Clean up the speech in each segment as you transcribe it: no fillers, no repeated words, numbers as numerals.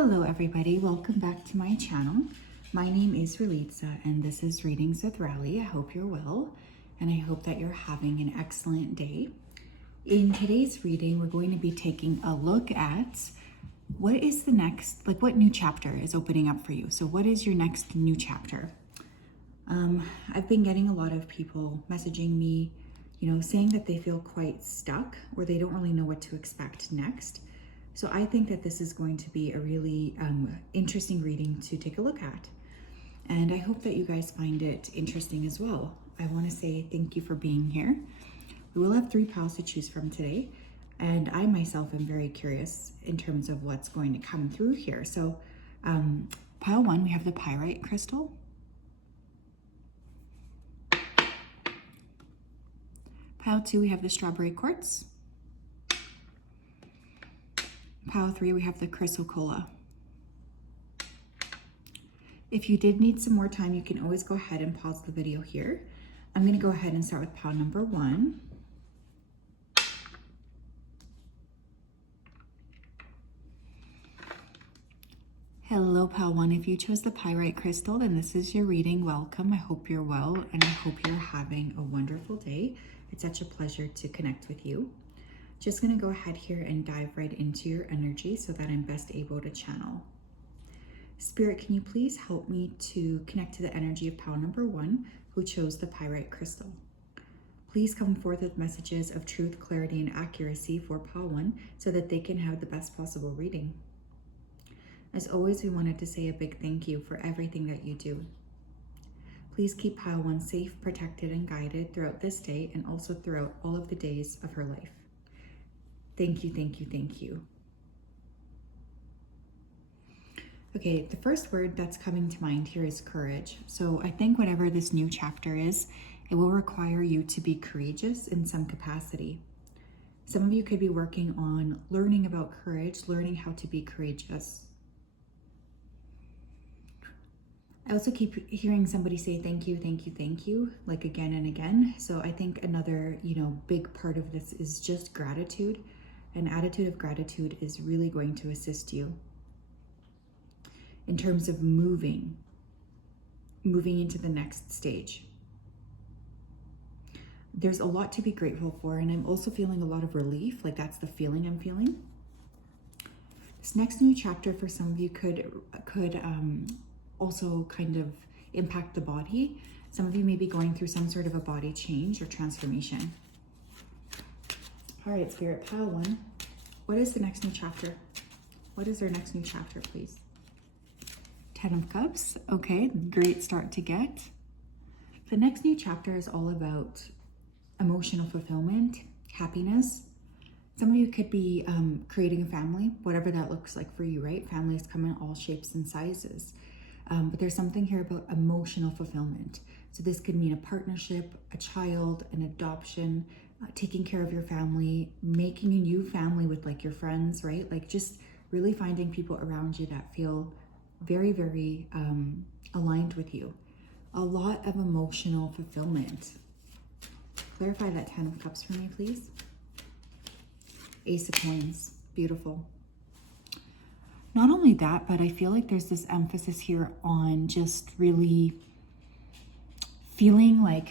Hello everybody, welcome back to my channel. My name is Relitza and this is Readings with Rali. I hope you're well and I hope that you're having an excellent day. In today's reading, we're going to be taking a look at what is the next, what new chapter is opening up for you. So what is your next new chapter? I've been getting a lot of people messaging me, saying that they feel quite stuck or they don't really know what to expect next. So I think that this is going to be a really interesting reading to take a look at. And I hope that you guys find it interesting as well. I want to say thank you for being here. We will have 3 piles to choose from today. And I myself am very curious in terms of what's going to come through here. So pile 1, we have the pyrite crystal. Pile 2, we have the strawberry quartz. Pile 3, we have the chrysocolla. If you did need some more time, you can always go ahead and pause the video here. I'm going to go ahead and start with pile number 1. Hello, pile 1. If you chose the pyrite crystal, then this is your reading. Welcome. I hope you're well and I hope you're having a wonderful day. It's such a pleasure to connect with you. Just going to go ahead here and dive right into your energy so that I'm best able to channel. Spirit, can you please help me to connect to the energy of pile number 1 who chose the pyrite crystal? Please come forth with messages of truth, clarity, and accuracy for pile 1 so that they can have the best possible reading. As always, we wanted to say a big thank you for everything that you do. Please keep pile 1 safe, protected, and guided throughout this day and also throughout all of the days of her life. Thank you, thank you, thank you. Okay, the first word that's coming to mind here is courage. So I think whatever this new chapter is, it will require you to be courageous in some capacity. Some of you could be working on learning about courage, learning how to be courageous. I also keep hearing somebody say thank you, thank you, thank you, like again and again. So I think another, big part of this is just gratitude. An attitude of gratitude is really going to assist you in terms of moving into the next stage. There's a lot to be grateful for, and I'm also feeling a lot of relief, like that's the feeling I'm feeling. This next new chapter for some of you could also kind of impact the body. Some of you may be going through some sort of a body change or transformation. All right, Spirit, pile 1. What is the next new chapter? What is our next new chapter, please? 10 of Cups. Okay, great start to get. The next new chapter is all about emotional fulfillment, happiness. Some of you could be creating a family, whatever that looks like for you, right? Families come in all shapes and sizes. But there's something here about emotional fulfillment. So this could mean a partnership, a child, an adoption, taking care of your family, making a new family with your friends, right? Just really finding people around you that feel very, very aligned with you. A lot of emotional fulfillment. Clarify that 10 of Cups for me, please. Ace of Coins. Beautiful. Not only that, but I feel like there's this emphasis here on just really feeling like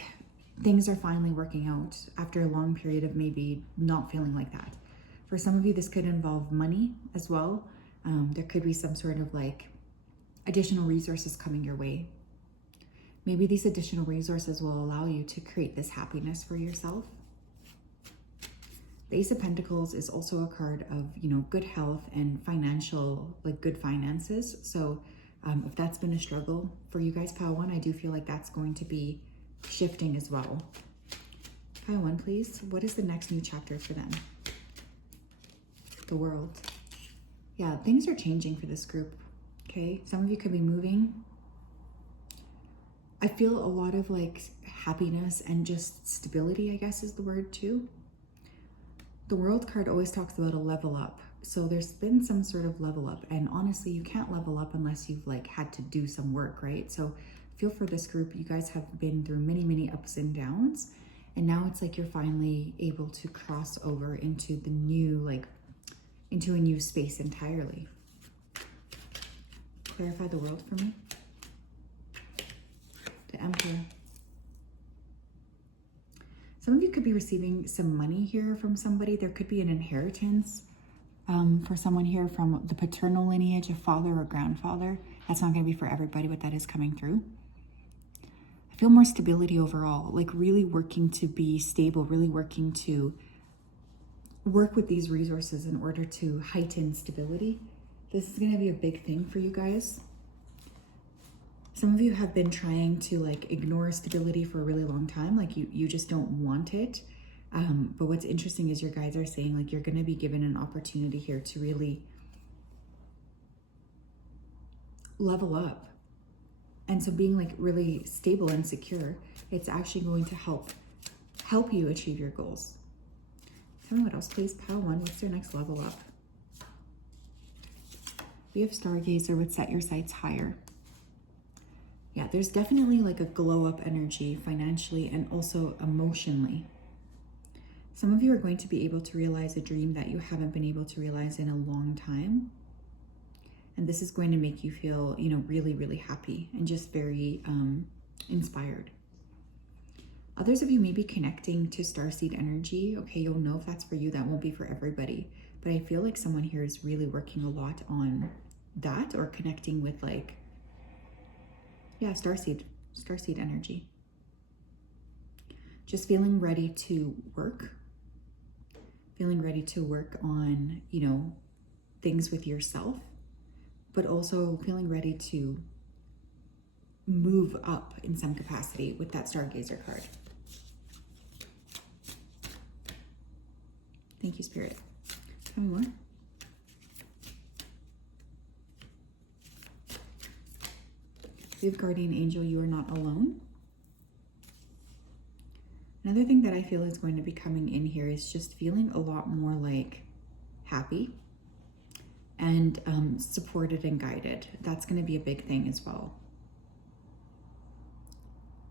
things are finally working out after a long period of maybe not feeling like that. For some of you, this could involve money as well. There could be some sort of additional resources coming your way. Maybe these additional resources will allow you to create this happiness for yourself. The Ace of Pentacles is also a card of, good health and financial, good finances. So if that's been a struggle for you guys, pile 1, I do feel like that's going to be shifting as well. Pile 1, please. What is the next new chapter for them? The World. Yeah, things are changing for this group, okay? Some of you could be moving. I feel a lot of happiness and just stability, I guess is the word too. The World card always talks about a level up. So there's been some sort of level up, and honestly, you can't level up unless you've had to do some work, right? So feel for this group. You guys have been through many, many ups and downs, and now it's you're finally able to cross over into the new, into a new space entirely. Clarify the world for me. The Emperor. Some of you could be receiving some money here from somebody. There could be an inheritance for someone here from the paternal lineage, a father or grandfather. That's not going to be for everybody, but that is coming through. I feel more stability overall, like really working to be stable, really working to work with these resources in order to heighten stability. This is going to be a big thing for you guys. Some of you have been trying to like ignore stability for a really long time. Like you just don't want it. But what's interesting is your guides are saying like you're going to be given an opportunity here to really level up. And so being like really stable and secure, it's actually going to help you achieve your goals. Tell me what else, please. Pile 1, what's their next level up? We have Stargazer with Set Your Sights Higher. Yeah, there's definitely like a glow up energy financially and also emotionally. Some of you are going to be able to realize a dream that you haven't been able to realize in a long time. And this is going to make you feel, you know, really, really happy and just very inspired. Others of you may be connecting to starseed energy. Okay, you'll know if that's for you. That won't be for everybody. But I feel like someone here is really working a lot on that or connecting with like, yeah, starseed energy. Just feeling ready to work. Feeling ready to work on, you know, things with yourself, but also feeling ready to move up in some capacity with that Stargazer card. Thank you, Spirit. Tell me more. We have Guardian Angel, you are not alone. Another thing that I feel is going to be coming in here is just feeling a lot more like happy and supported and guided. That's going to be a big thing as well.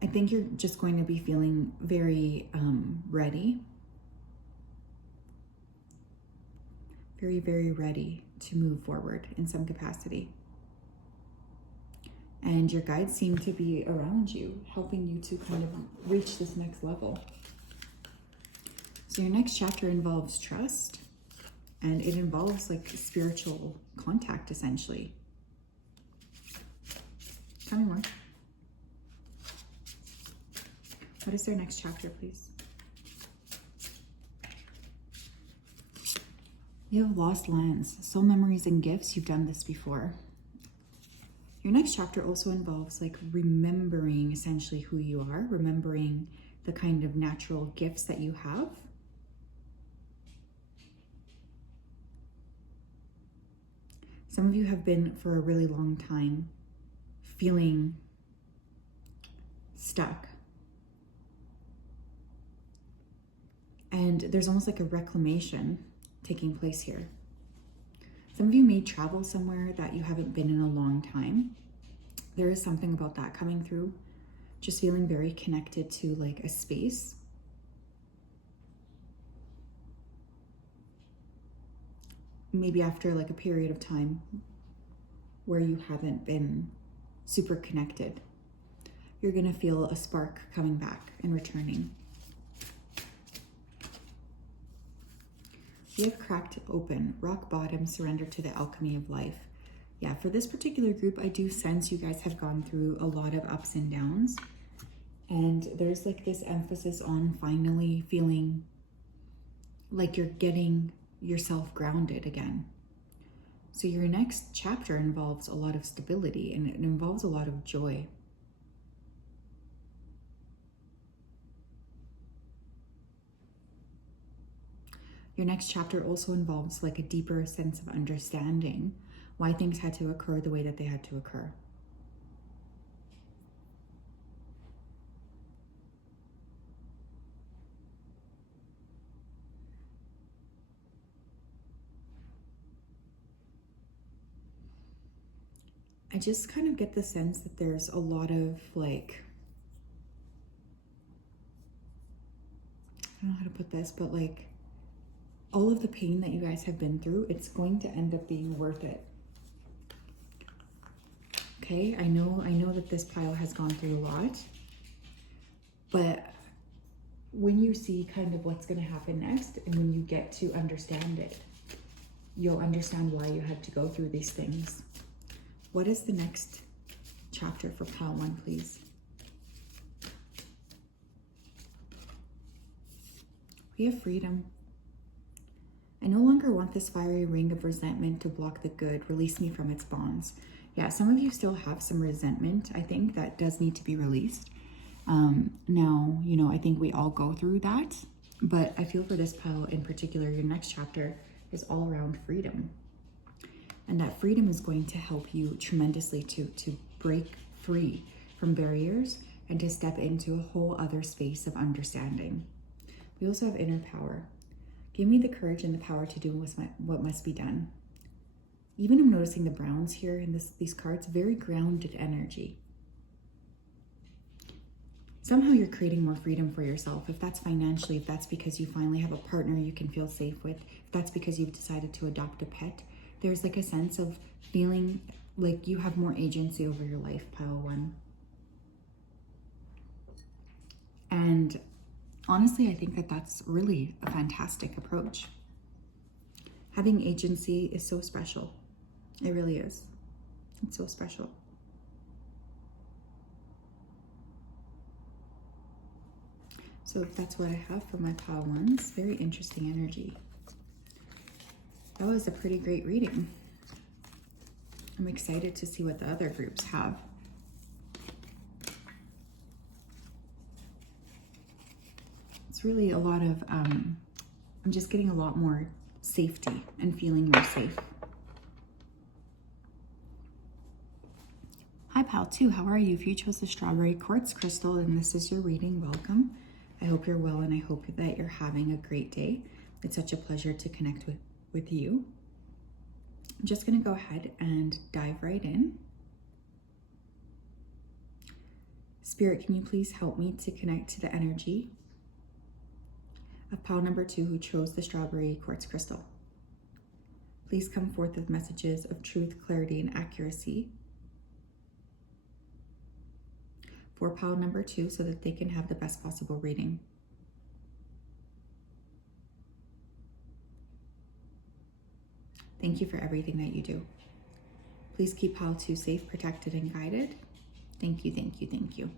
I think you're just going to be feeling very ready. Very, very ready to move forward in some capacity. And your guides seem to be around you, helping you to kind of reach this next level. So your next chapter involves trust, and it involves like spiritual contact, essentially. Tell me more. What is their next chapter, please? You have lost lands, soul memories and gifts. You've done this before. Your next chapter also involves like remembering essentially who you are, remembering the kind of natural gifts that you have. Some of you have been for a really long time feeling stuck. And there's almost like a reclamation taking place here. Some of you may travel somewhere that you haven't been in a long time. There is something about that coming through. Just feeling very connected to like a space. Maybe after like a period of time where you haven't been super connected, you're gonna feel a spark coming back and returning. We have cracked open, rock bottom, surrender to the alchemy of life. Yeah, for this particular group, I do sense you guys have gone through a lot of ups and downs. And there's like this emphasis on finally feeling like you're getting yourself grounded again. So your next chapter involves a lot of stability and it involves a lot of joy. Your next chapter also involves like a deeper sense of understanding why things had to occur the way that they had to occur. I just kind of get the sense that there's a lot of like, I don't know how to put this, but like all of the pain that you guys have been through, it's going to end up being worth it. Okay, I know that this pile has gone through a lot, but when you see kind of what's going to happen next, and when you get to understand it, you'll understand why you had to go through these things. What is the next chapter for pile 1, please? We have freedom. I no longer want this fiery ring of resentment to block the good. Release me from its bonds. Yeah, some of you still have some resentment, I think, that does need to be released. Now, you know, I think we all go through that, but I feel for this pile in particular, your next chapter is all around freedom. And that freedom is going to help you tremendously to break free from barriers and to step into a whole other space of understanding. We also have inner power. Give me the courage and the power to do what must be done. Even I'm noticing the browns here in these cards, very grounded energy. Somehow you're creating more freedom for yourself. If that's financially, if that's because you finally have a partner you can feel safe with, if that's because you've decided to adopt a pet, there's like a sense of feeling like you have more agency over your life, pile 1. And honestly, I think that that's really a fantastic approach. Having agency is so special. It really is. It's so special. So that's what I have for my pile 1s. Very interesting energy. That was a pretty great reading. I'm excited to see what the other groups have. It's really a lot of, I'm just getting a lot more safety and feeling more safe. Hi, pile 2, how are you? If you chose the strawberry quartz crystal and this is your reading, welcome. I hope you're well and I hope that you're having a great day. It's such a pleasure to connect with you. I'm just gonna go ahead and dive right in. Spirit, can you please help me to connect to the energy of pile number 2 who chose the strawberry quartz crystal? Please come forth with messages of truth, clarity, and accuracy for pile number 2 so that they can have the best possible reading. Thank you for everything that you do. Please keep pile 2 safe, protected, and guided. Thank you, thank you, thank you.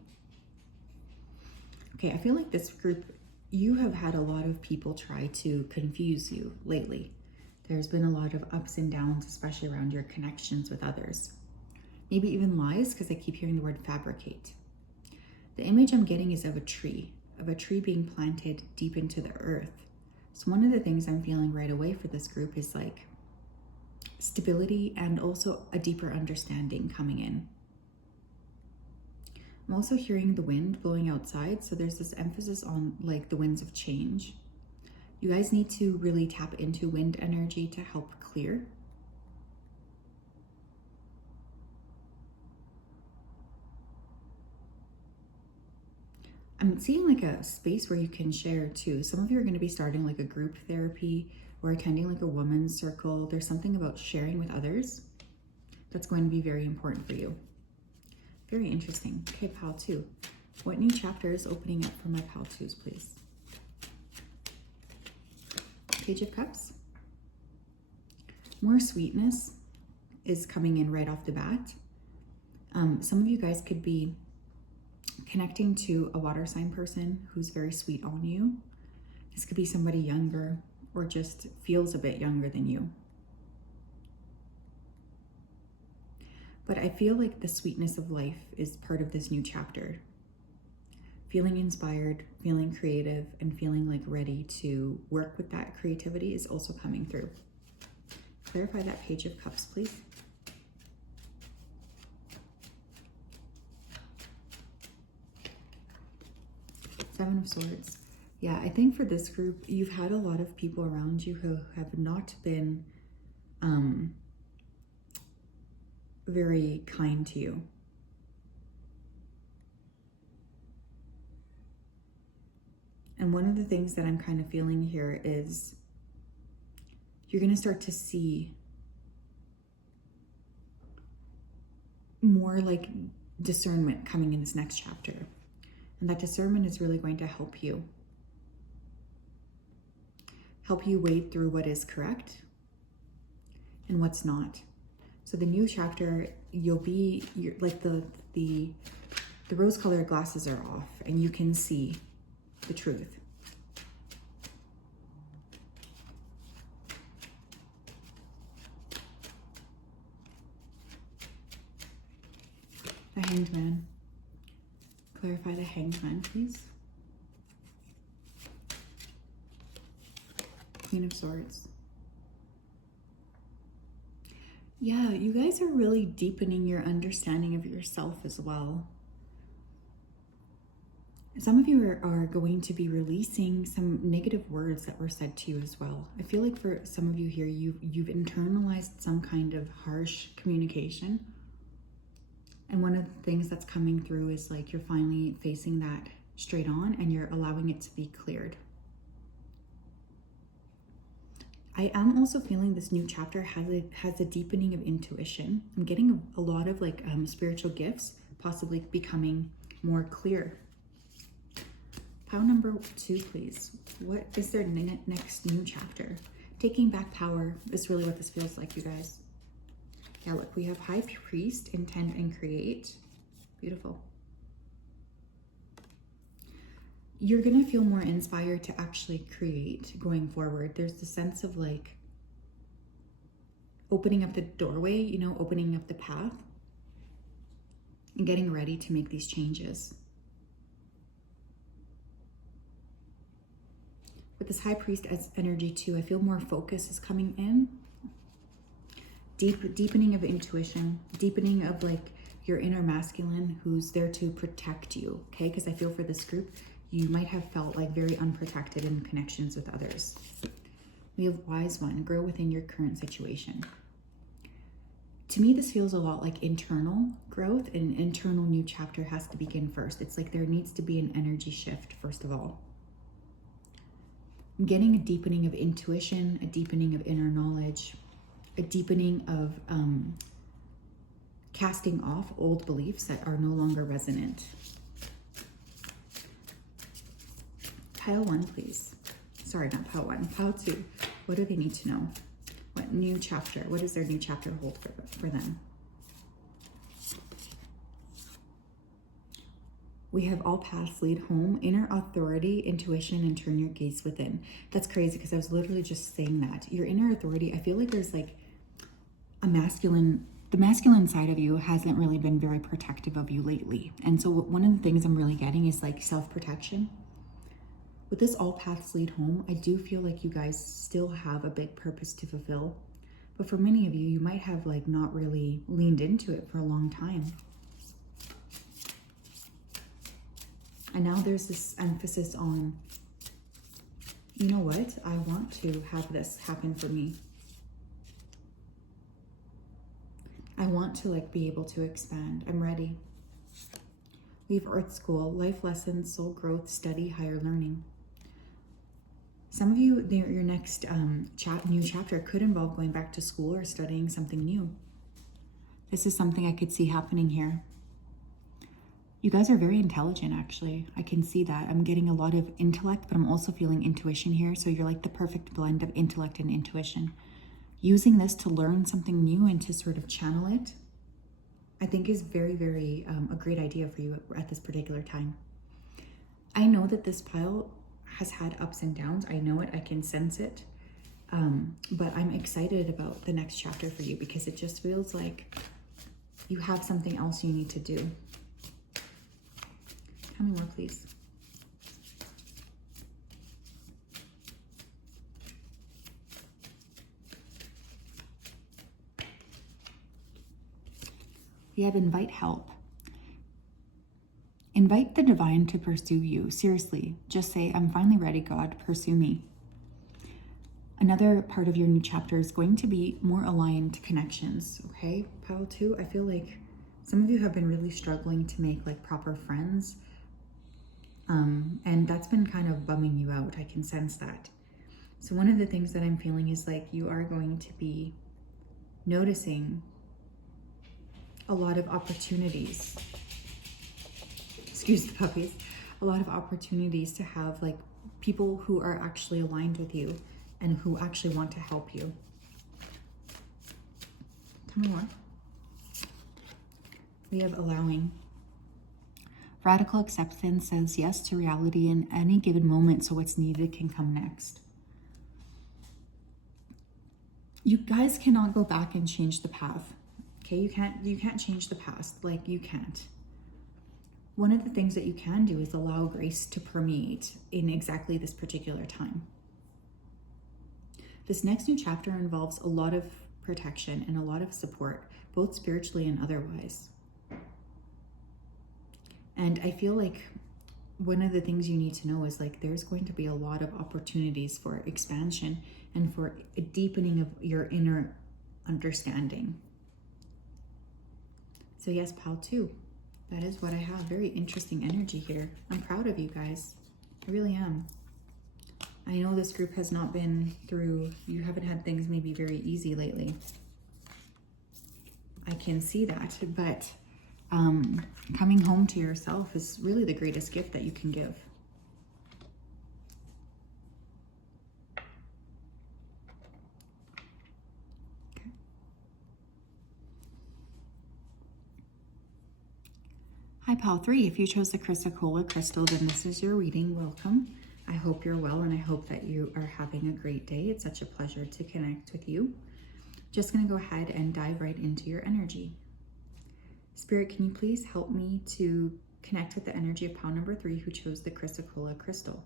Okay, I feel like this group, you have had a lot of people try to confuse you lately. There's been a lot of ups and downs, especially around your connections with others. Maybe even lies, because I keep hearing the word fabricate. The image I'm getting is of a tree being planted deep into the earth. So one of the things I'm feeling right away for this group is like stability and also a deeper understanding coming in. I'm also hearing the wind blowing outside, so there's this emphasis on like the winds of change. You guys need to really tap into wind energy to help clear. I'm seeing like a space where you can share too. Some of you are going to be starting like a group therapy or attending like a women's circle. There's something about sharing with others that's going to be very important for you. Very interesting. Okay, pile 2. What new chapter is opening up for my pile 2s, please? Page of Cups. More sweetness is coming in right off the bat. Some of you guys could be connecting to a water sign person who's very sweet on you. This could be somebody younger or just feels a bit younger than you. But I feel like the sweetness of life is part of this new chapter. Feeling inspired, feeling creative, and feeling like ready to work with that creativity is also coming through. Clarify that Page of Cups, please. Seven of Swords. Yeah, I think for this group, you've had a lot of people around you who have not been very kind to you. And one of the things that I'm kind of feeling here is you're going to start to see more like discernment coming in this next chapter. And that discernment is really going to help you wade through what is correct and what's not. So the new chapter, you're like the rose-colored glasses are off and you can see the truth. The Hanged Man. Clarify the Hanged Man, please. Queen of Swords. Yeah, you guys are really deepening your understanding of yourself as well. Some of you are going to be releasing some negative words that were said to you as well. I feel like for some of you here, you've internalized some kind of harsh communication. And one of the things that's coming through is like you're finally facing that straight on and you're allowing it to be cleared. I am also feeling this new chapter has a deepening of intuition. I'm getting a lot of like spiritual gifts possibly becoming more clear. Pile number 2, please. What is their next new chapter? Taking back power is really what this feels like, you guys. Yeah, look, we have High Priest, Intend and Create. Beautiful. You're going to feel more inspired to actually create going forward. There's the sense of like opening up the doorway, you know, opening up the path and getting ready to make these changes. With this High Priest as energy too, I feel more focus is coming in. Deepening of intuition, deepening of like your inner masculine who's there to protect you, okay? Because I feel for this group, you might have felt like very unprotected in connections with others. We have Wise One, grow within your current situation. To me, this feels a lot like internal growth. An internal new chapter has to begin first. It's like there needs to be an energy shift, first of all. I'm getting a deepening of intuition, a deepening of inner knowledge, a deepening of casting off old beliefs that are no longer resonant. Pile 1, please. Sorry, not pile 1, pile 2. What do they need to know? What new chapter? What does their new chapter hold for them? We have all paths lead home, inner authority, intuition, and turn your gaze within. That's crazy because I was literally just saying that. Your inner authority, I feel like there's like the masculine side of you hasn't really been very protective of you lately. And so one of the things I'm really getting is like self-protection. With this all paths lead home, I do feel like you guys still have a big purpose to fulfill. But for many of you, you might have like not really leaned into it for a long time. And now there's this emphasis on, you know what? I want to have this happen for me. I want to like be able to expand. I'm ready. Leave Earth School, life lessons, soul growth, study, higher learning. Some of you, your next new chapter could involve going back to school or studying something new. This is something I could see happening here. You guys are very intelligent, actually. I can see that. I'm getting a lot of intellect, but I'm also feeling intuition here. So you're like the perfect blend of intellect and intuition. Using this to learn something new and to sort of channel it, I think is very, very a great idea for you at this particular time. I know that this pile has had ups and downs. I know it, I can sense it. But I'm excited about the next chapter for you because it just feels like you have something else you need to do. Tell me more, please. We have invite help. Invite the divine to pursue you. Seriously, just say, I'm finally ready, God, pursue me. Another part of your new chapter is going to be more aligned connections, okay? Pile 2, I feel like some of you have been really struggling to make like proper friends. And that's been kind of bumming you out. I can sense that. So one of the things that I'm feeling is like you are going to be noticing a lot of opportunities. Excuse the puppies. A lot of opportunities to have like people who are actually aligned with you and who actually want to help you. Tell me more. We have allowing. Radical acceptance says yes to reality in any given moment, so what's needed can come next. You guys cannot go back and change the path. Okay, you can't change the past. Like, you can't. One of the things that you can do is allow grace to permeate in exactly this particular time. This next new chapter involves a lot of protection and a lot of support, both spiritually and otherwise. And I feel like one of the things you need to know is like there's going to be a lot of opportunities for expansion and for a deepening of your inner understanding. So yes, pile 2. That is what I have. Very interesting energy here. I'm proud of you guys. I really am. I know this group has not been through, you haven't had things maybe very easy lately. I can see that, but coming home to yourself is really the greatest gift that you can give. Okay. Hi, pile 3. If you chose the Chrysocolla crystal, then this is your reading. Welcome. I hope you're well, and I hope that you are having a great day. It's such a pleasure to connect with you. Just going to go ahead and dive right into your energy. Spirit, can you please help me to connect with the energy of pile number 3 who chose the Chrysocolla crystal?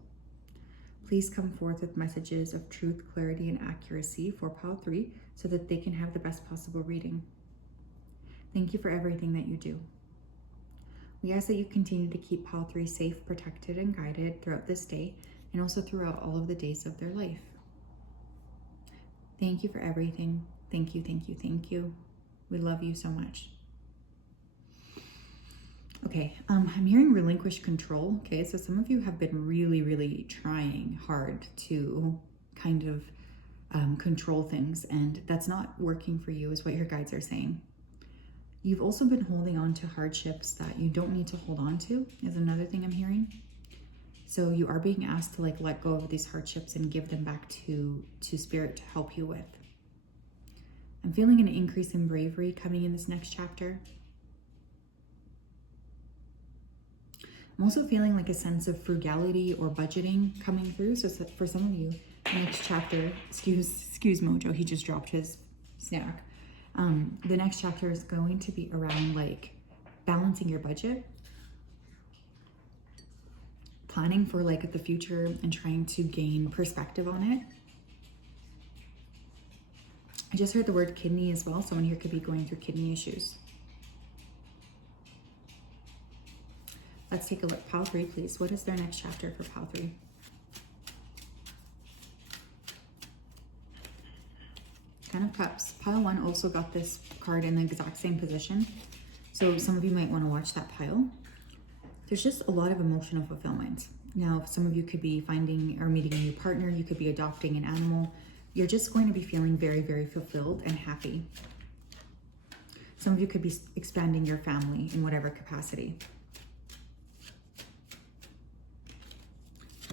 Please come forth with messages of truth, clarity, and accuracy for pile 3 so that they can have the best possible reading. Thank you for everything that you do. We ask that you continue to keep pile 3 safe, protected, and guided throughout this day and also throughout all of the days of their life. Thank you for everything. Thank you, thank you, thank you. We love you so much. Okay, I'm hearing relinquish control. Okay, so some of you have been really trying hard to kind of control things, and that's not working for you is what your guides are saying. You've also been holding on to hardships that you don't need to hold on to is another thing I'm hearing. So you are being asked to like let go of these hardships and give them back to Spirit to help you with. I'm feeling an increase in bravery coming in this next chapter. I'm also feeling like a sense of frugality or budgeting coming through. So for some of you, next chapter, excuse Mojo, he just dropped his snack. The next chapter is going to be around like balancing your budget, planning for like the future and trying to gain perspective on it. I just heard the word kidney as well. Someone here could be going through kidney issues. Let's take a look. Pile 3, please. What is their next chapter for pile 3? Ten of Cups. Pile 1 also got this card in the exact same position. So some of you might want to watch that pile. There's just a lot of emotional fulfillment. Now, some of you could be finding or meeting a new partner. You could be adopting an animal. You're just going to be feeling very fulfilled and happy. Some of you could be expanding your family in whatever capacity.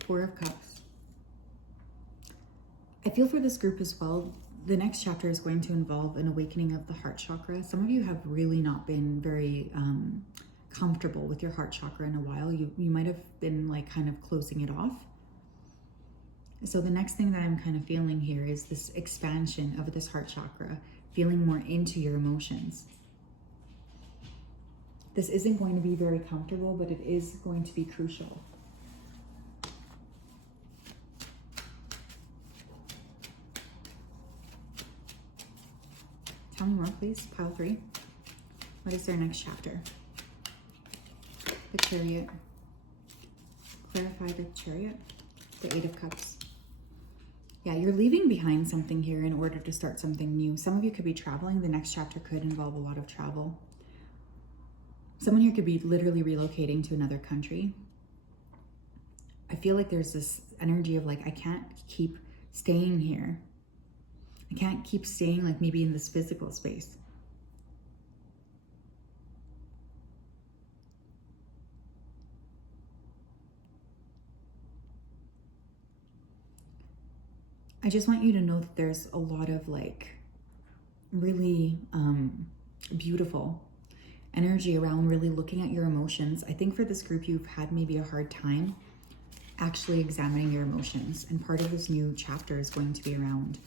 4 of Cups. I feel for this group as well, the next chapter is going to involve an awakening of the heart chakra. Some of you have really not been very comfortable with your heart chakra in a while. You might have been like kind of closing it off. So the next thing that I'm kind of feeling here is this expansion of this heart chakra, feeling more into your emotions. This isn't going to be very comfortable, but it is going to be crucial. Tell me more, please. Pile 3. What is their next chapter? The Chariot. Clarify the Chariot. The 8 of Cups. Yeah, you're leaving behind something here in order to start something new. Some of you could be traveling. The next chapter could involve a lot of travel. Someone here could be literally relocating to another country. I feel like there's this energy of like, I can't keep staying here. I can't keep staying like maybe in this physical space. I just want you to know that there's a lot of like really beautiful energy around really looking at your emotions. I think for this group, you've had maybe a hard time actually examining your emotions. And part of this new chapter is going to be around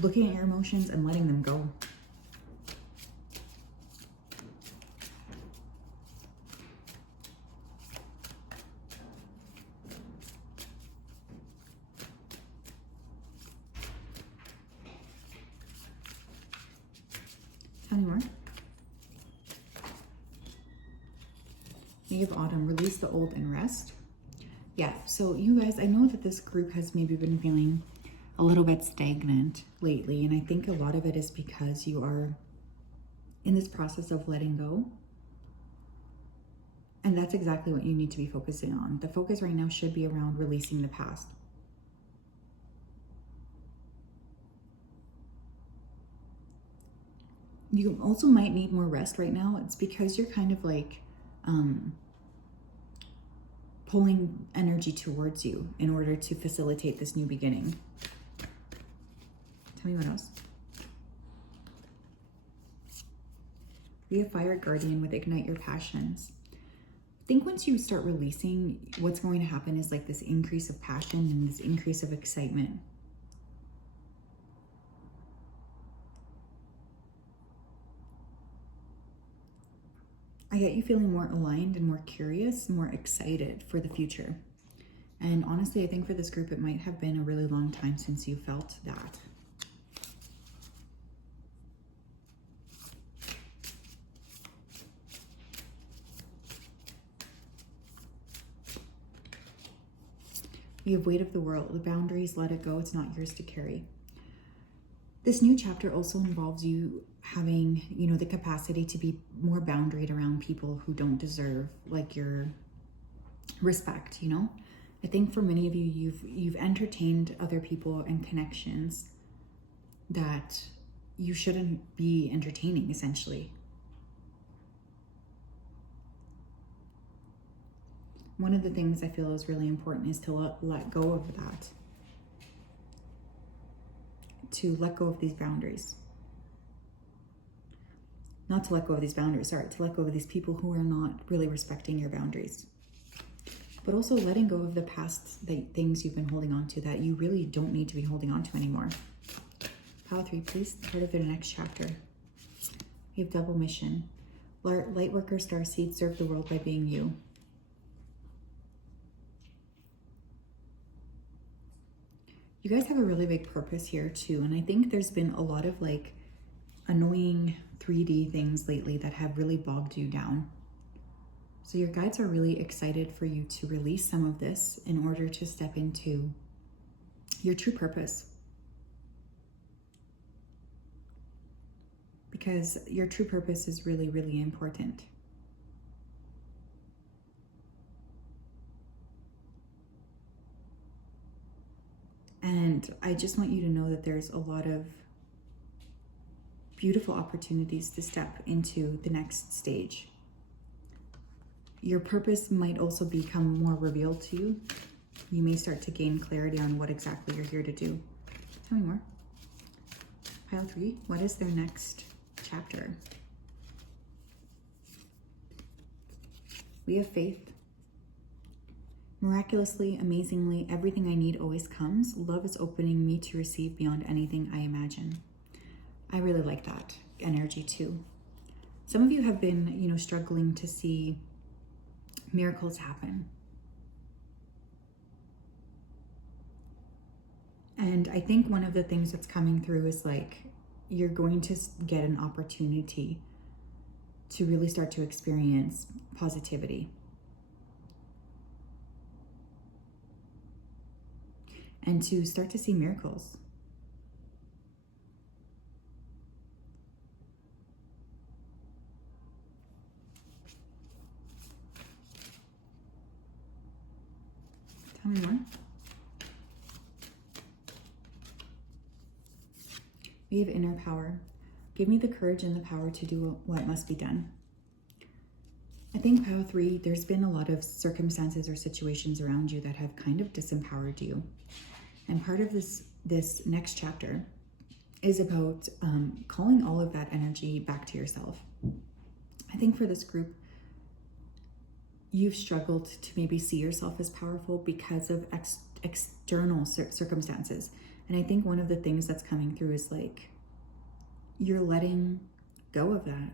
looking at your emotions and letting them go. Tell me more. Maybe of Autumn, release the old and rest. Yeah, so you guys, I know that this group has maybe been feeling a little bit stagnant lately, and I think a lot of it is because you are in this process of letting go. And that's exactly what you need to be focusing on. The focus right now should be around releasing the past. You also might need more rest right now. It's because you're kind of like pulling energy towards you in order to facilitate this new beginning. Tell me what else. Be a fire guardian with ignite your passions. I think once you start releasing, what's going to happen is like this increase of passion and this increase of excitement. I get you feeling more aligned and more curious, more excited for the future. And honestly, I think for this group, it might have been a really long time since you felt that. You have weight of the world, the boundaries, let it go. It's not yours to carry. This new chapter also involves you having, the capacity to be more boundaried around people who don't deserve like your respect, I think for many of you, you've entertained other people and connections that you shouldn't be entertaining, essentially. One of the things I feel is really important is to let go of that. To let go of these boundaries. Not to let go of these boundaries, sorry, to let go of these people who are not really respecting your boundaries. But also letting go of the past things you've been holding on to that you really don't need to be holding on to anymore. Pile 3, please, part of the next chapter. We have double mission. Lightworker, starseed, serve the world by being you. You guys have a really big purpose here too. And I think there's been a lot of like annoying 3D things lately that have really bogged you down. So your guides are really excited for you to release some of this in order to step into your true purpose. Because your true purpose is really, really important. And I just want you to know that there's a lot of beautiful opportunities to step into the next stage. Your purpose might also become more revealed to you. You may start to gain clarity on what exactly you're here to do. Tell me more. Pile 3, what is their next chapter? We have faith. Miraculously, amazingly, everything I need always comes. Love is opening me to receive beyond anything I imagine. I really like that energy too. Some of you have been, struggling to see miracles happen. And I think one of the things that's coming through is like, you're going to get an opportunity to really start to experience positivity. And to start to see miracles. Tell me more. We have inner power. Give me the courage and the power to do what must be done. I think pile 3, there's been a lot of circumstances or situations around you that have kind of disempowered you. And part of this this next chapter is about calling all of that energy back to yourself. I think for this group, you've struggled to maybe see yourself as powerful because of external circumstances. And I think one of the things that's coming through is like, you're letting go of that.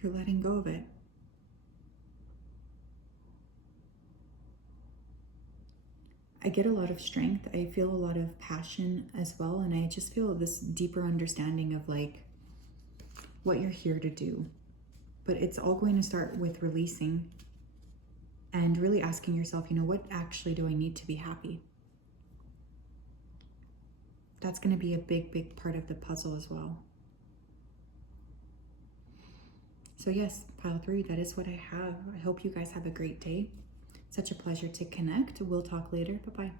You're letting go of it. I get a lot of strength. I feel a lot of passion as well. And I just feel this deeper understanding of like what you're here to do. But it's all going to start with releasing and really asking yourself, you know, what actually do I need to be happy? That's going to be a big, big part of the puzzle as well. So yes, pile 3, that is what I have. I hope you guys have a great day. Such a pleasure to connect. We'll talk later. Bye-bye.